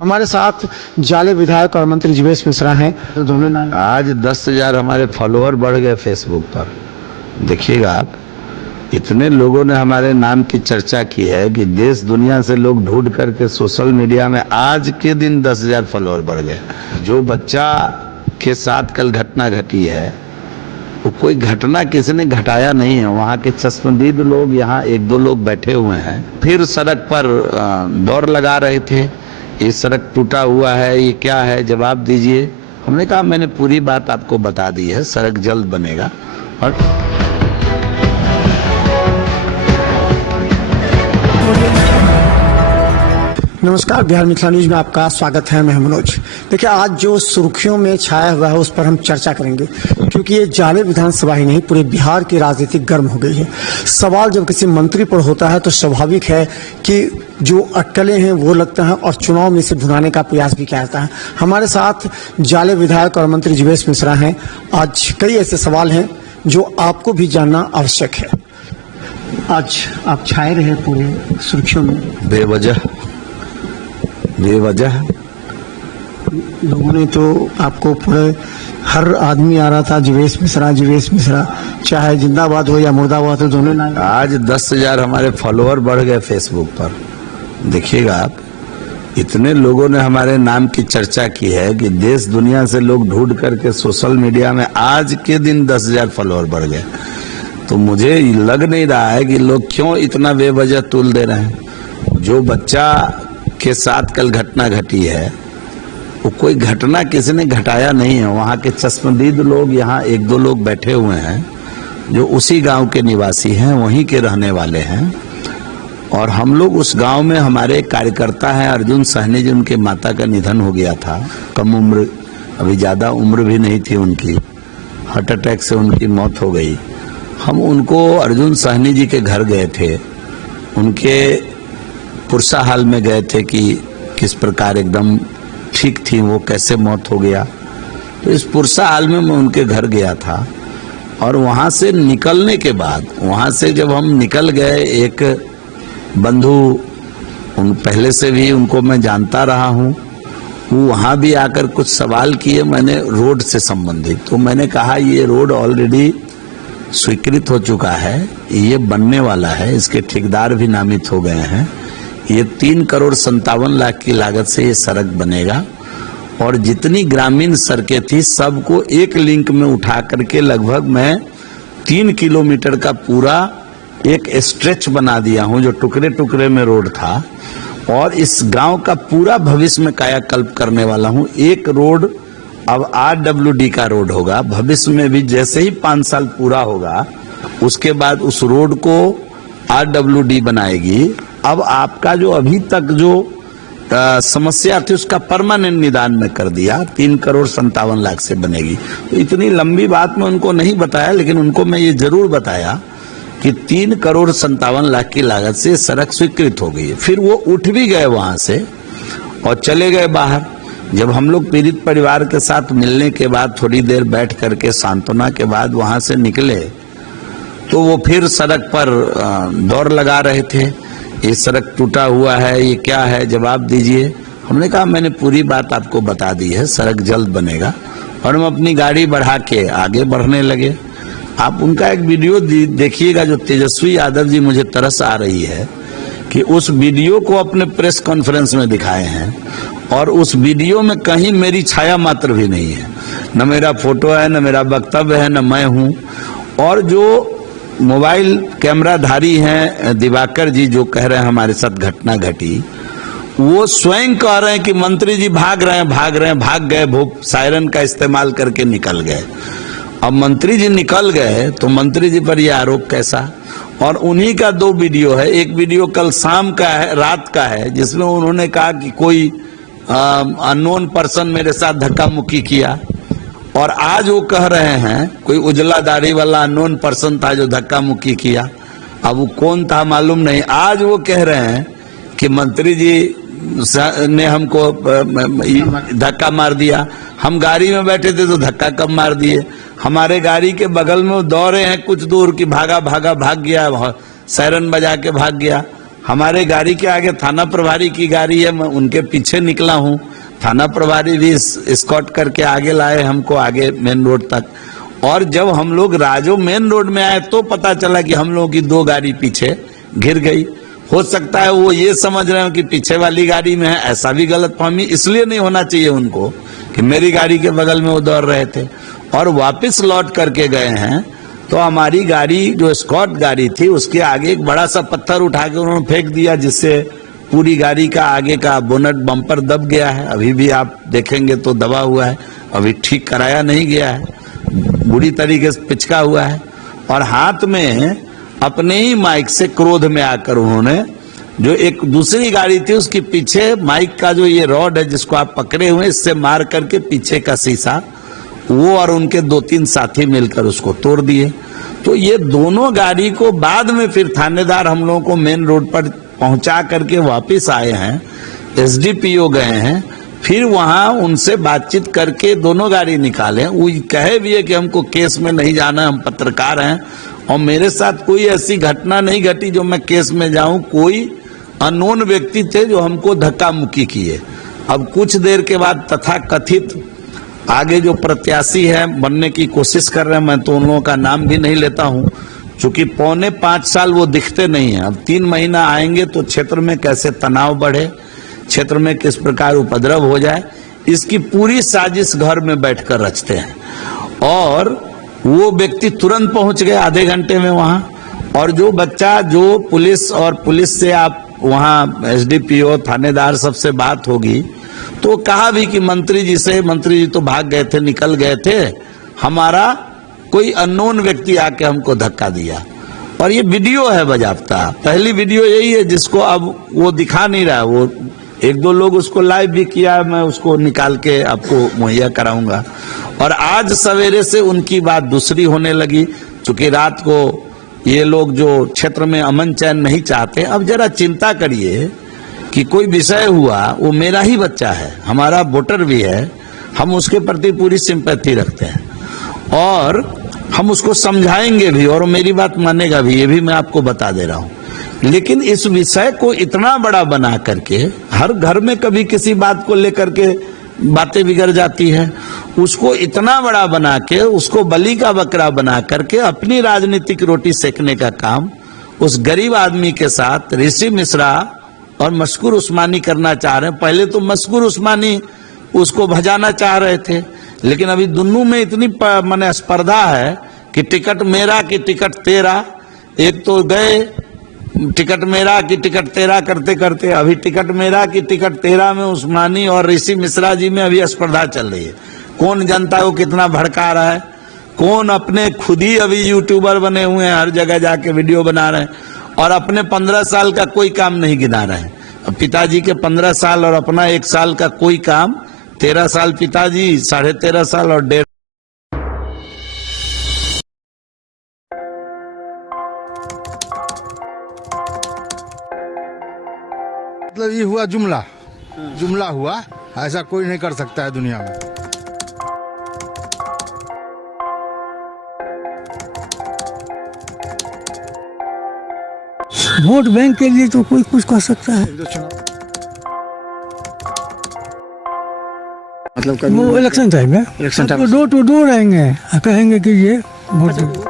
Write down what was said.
हमारे साथ जाले विधायक और मंत्री जीवेश मिश्रा हैं। तो दोनों नाम आज 10,000 हमारे फॉलोअर बढ़ गए फेसबुक पर। देखिएगा आप, इतने लोगों ने हमारे नाम की चर्चा की है कि देश दुनिया से लोग ढूंढ करके सोशल मीडिया में आज के दिन 10,000 फॉलोअर बढ़ गए। जो बच्चा के साथ कल घटना घटी है वो कोई घटना किसी ने घटाया नहीं है। वहाँ के चश्मदीद लोग, यहाँ एक दो लोग बैठे हुए हैं, फिर सड़क पर दौड़ लगा रहे थे, ये सड़क टूटा हुआ है, ये क्या है, जवाब दीजिए। हमने कहा मैंने पूरी बात आपको बता दी है, सड़क जल्द बनेगा। और नमस्कार, बिहार मिथिला न्यूज में आपका स्वागत है। मैं मनोज। देखिए, आज जो सुर्खियों में छाया हुआ है उस पर हम चर्चा करेंगे, क्योंकि ये जाले विधानसभा ही नहीं, पूरे बिहार की राजनीति गर्म हो गई है। सवाल जब किसी मंत्री पर होता है तो स्वाभाविक है कि जो अटकलें हैं वो लगता है और चुनाव में से भुनाने का प्रयास भी किया जाता है। हमारे साथ जाले विधायक और मंत्री जीवेश मिश्रा हैं। आज कई ऐसे सवाल हैं जो आपको भी जानना आवश्यक है। आज आप छाए रहे पूरे सुर्खियों में, बेवजह लोगों ने तो आपको पूरे, हर आदमी आ रहा था जीवेश मिश्रा, चाहे जिंदाबाद हो या मुर्दाबाद हो, दोनों नाम। आज 10,000 हमारे फॉलोअर बढ़ गए फेसबुक पर। देखिएगा आप, इतने लोगों ने हमारे नाम की चर्चा की है कि देश दुनिया से लोग ढूंढ करके सोशल मीडिया में आज के दिन 10,000 फॉलोअर बढ़ गए। तो मुझे लग नहीं रहा है कि लोग क्यों इतना बेवजह तूल दे रहे हैं। जो बच्चा के साथ कल घटना घटी है वो कोई घटना किसी ने घटाया नहीं है। वहाँ के चश्मदीद लोग, यहाँ एक दो लोग बैठे हुए हैं जो उसी गांव के निवासी हैं, वहीं के रहने वाले हैं। और हम लोग उस गांव में, हमारे कार्यकर्ता हैं अर्जुन सहनी जी, उनके माता का निधन हो गया था, कम उम्र, अभी ज़्यादा उम्र भी नहीं थी उनकी, हार्ट अटैक से उनकी मौत हो गई। हम उनको, अर्जुन सहनी जी के घर गए थे, उनके पुरसा हाल में गए थे कि किस प्रकार एकदम ठीक थी वो, कैसे मौत हो गया। तो इस पुरसा हाल में मैं उनके घर गया था। और वहाँ से निकलने के बाद, वहाँ से जब हम निकल गए, एक बंधु, उन पहले से भी उनको मैं जानता रहा हूँ, वो वहाँ भी आकर कुछ सवाल किए मैंने रोड से संबंधित। तो मैंने कहा ये रोड ऑलरेडी स्वीकृत हो चुका है, ये बनने वाला है, इसके ठेकेदार भी नामित हो गए हैं। ये 3,57,00,000 की लागत से ये सड़क बनेगा। और जितनी ग्रामीण सड़कें थी सबको एक लिंक में उठा करके लगभग मैं 3 किलोमीटर का पूरा एक स्ट्रेच बना दिया हूं, जो टुकड़े टुकड़े में रोड था। और इस गांव का पूरा भविष्य में कायाकल्प करने वाला हूं। एक रोड अब RWD का रोड होगा, भविष्य में भी जैसे ही 5 साल पूरा होगा उसके बाद उस रोड को RWD बनाएगी। अब आपका जो अभी तक जो समस्या थी उसका परमानेंट निदान में कर दिया, 3,57,00,000 से बनेगी। तो इतनी लंबी बात मैं उनको नहीं बताया, लेकिन उनको मैं ये जरूर बताया कि 3,57,00,000 की लागत से सड़क स्वीकृत हो गई है। फिर वो उठ भी गए वहां से और चले गए बाहर। जब हम लोग पीड़ित परिवार के साथ मिलने के बाद थोड़ी देर बैठ करके सांत्वना के बाद वहां से निकले, तो वो फिर सड़क पर दौड़ लगा रहे थे, ये सड़क टूटा हुआ है, ये क्या है, जवाब दीजिए। हमने कहा मैंने पूरी बात आपको बता दी है, सड़क जल्द बनेगा। और हम अपनी गाड़ी बढ़ा के आगे बढ़ने लगे। आप उनका एक वीडियो देखिएगा, जो तेजस्वी यादव जी, मुझे तरस आ रही है कि उस वीडियो को अपने प्रेस कॉन्फ्रेंस में दिखाए हैं और उस वीडियो में कहीं मेरी छाया मात्र भी नहीं है, न मेरा फोटो है, न मेरा वक्तव्य है, न मैं हूं। और जो मोबाइल कैमराधारी हैं दिवाकर जी, जो कह रहे हैं हमारे साथ घटना घटी, वो स्वयं कह रहे हैं कि मंत्री जी भाग गए, सायरन का इस्तेमाल करके निकल गए। अब मंत्री जी निकल गए तो मंत्री जी पर यह आरोप कैसा। और उन्हीं का 2 वीडियो है। एक वीडियो कल शाम का है, रात का है, जिसमें उन्होंने कहा कि कोई अननोन पर्सन मेरे साथ धक्का मुक्की किया। और आज वो कह रहे हैं कोई उजला दाढ़ी वाला अननोन पर्सन था जो धक्का मुक्की किया। अब वो कौन था मालूम नहीं। आज वो कह रहे हैं कि मंत्री जी ने हमको धक्का मार दिया, हम गाड़ी में बैठे थे तो धक्का कब मार दिए। हमारे गाड़ी के बगल में वो दौड़े हैं कुछ दूर कि भाग गया, सायरन बजा के भाग गया। हमारे गाड़ी के आगे थाना प्रभारी की गाड़ी है, मैं उनके पीछे निकला हूँ। थाना प्रभारी भी स्कॉट करके आगे लाए हमको, आगे मेन रोड तक। और जब हम लोग राजो मेन रोड में आए तो पता चला कि हम लोगों की 2 गाड़ी पीछे घिर गई। हो सकता है वो ये समझ रहे हो कि पीछे वाली गाड़ी में है, ऐसा भी गलतफहमी इसलिए नहीं होना चाहिए उनको कि मेरी गाड़ी के बगल में वो दौड़ रहे थे। और वापस लौट करके गए हैं तो हमारी गाड़ी जो स्कॉट गाड़ी थी उसके आगे एक बड़ा सा पत्थर उठा के उन्होंने फेंक दिया, जिससे पूरी गाड़ी का आगे का बोनट बम्पर दब गया है। अभी भी आप देखेंगे तो दबा हुआ है, अभी ठीक कराया नहीं गया है, बुरी तरीके से पिचका हुआ है। और हाथ में अपने ही माइक से क्रोध में आकर उन्होंने जो एक दूसरी गाड़ी थी उसके पीछे माइक का जो ये रॉड है जिसको आप पकड़े हुए, इससे मार करके पीछे का शीशा वो और उनके 2-3 साथी मिलकर उसको तोड़ दिए। तो ये दोनों गाड़ी को बाद में फिर थानेदार हम लोगों को मेन रोड पर पहुंचा करके वापस आए हैं, एसडीपीओ गए हैं, फिर वहां उनसे बातचीत करके दोनों गाड़ी निकाले। वो कहे भी है कि हमको केस में नहीं जाना, हम पत्रकार हैं और मेरे साथ कोई ऐसी घटना नहीं घटी जो मैं केस में जाऊं। कोई अननोन व्यक्ति थे जो हमको धक्का मुक्की किए। अब कुछ देर के बाद तथाकथित आगे जो प्रत्याशी है बनने की कोशिश कर रहे हैं, मैं तो उन लोगों का नाम भी नहीं लेता हूं, क्योंकि 4.25 साल वो दिखते नहीं है। अब 3 महीना आएंगे तो क्षेत्र में कैसे तनाव बढ़े, क्षेत्र में किस प्रकार उपद्रव हो जाए, इसकी पूरी साजिश घर में बैठकर रचते हैं। और वो व्यक्ति तुरंत पहुंच गए आधे घंटे में वहां। और जो बच्चा जो पुलिस से आप वहां एसडीपीओ थानेदार सबसे बात होगी तो कहा भी कि मंत्री जी तो भाग गए थे, निकल गए थे, हमारा कोई अननोन व्यक्ति आके हमको धक्का दिया। और ये वीडियो है बाजाप्ता, पहली वीडियो यही है जिसको अब वो दिखा नहीं रहा। वो 1-2 लोग उसको लाइव भी किया, मैं उसको निकाल के आपको मुहैया कराऊंगा। और आज सवेरे से उनकी बात दूसरी होने लगी, क्योंकि रात को ये लोग जो क्षेत्र में अमन चैन नहीं चाहते। अब जरा चिंता करिए कि कोई विषय हुआ, वो मेरा ही बच्चा है, हमारा वोटर भी है, हम उसके प्रति पूरी सिंपैथी रखते हैं और हम उसको समझाएंगे भी और मेरी बात मानेगा भी, ये भी मैं आपको बता दे रहा हूं। लेकिन इस विषय को इतना बड़ा बना करके, हर घर में कभी किसी बात को लेकर के बातें बिगड़ जाती है, उसको इतना बड़ा बना के, उसको बलि का बकरा बना करके अपनी राजनीतिक रोटी सेकने का काम उस गरीब आदमी के साथ ऋषि मिश्रा और मशकूर उस्मानी करना चाह रहे हैं। पहले तो मशकूर उस्मानी उसको भजाना चाह रहे थे, लेकिन अभी दोनों में इतनी माने स्पर्धा है कि टिकट मेरा कि टिकट तेरा। एक तो गए टिकट मेरा कि टिकट तेरा करते करते अभी टिकट मेरा कि टिकट तेरा में उस्मानी और ऋषि मिश्रा जी में अभी स्पर्धा चल रही है। कौन जनता को कितना भड़का रहा है, कौन अपने खुद ही अभी यूट्यूबर बने हुए हैं, हर जगह जाके वीडियो बना रहे हैं और अपने 15 साल का कोई काम नहीं गिना रहे हैं। अब पिताजी के 15 साल और अपना 1 साल का कोई काम, 13 साल पिताजी, 13.5 साल और 1.5। मतलब ये हुआ जुमला हुआ, ऐसा कोई नहीं कर सकता है दुनिया में। वोट बैंक के लिए तो कोई कुछ कर सकता है। मतलब वो इलेक्शन टाइम है, डोर टू डोर आएंगे, कहेंगे कि ये वोट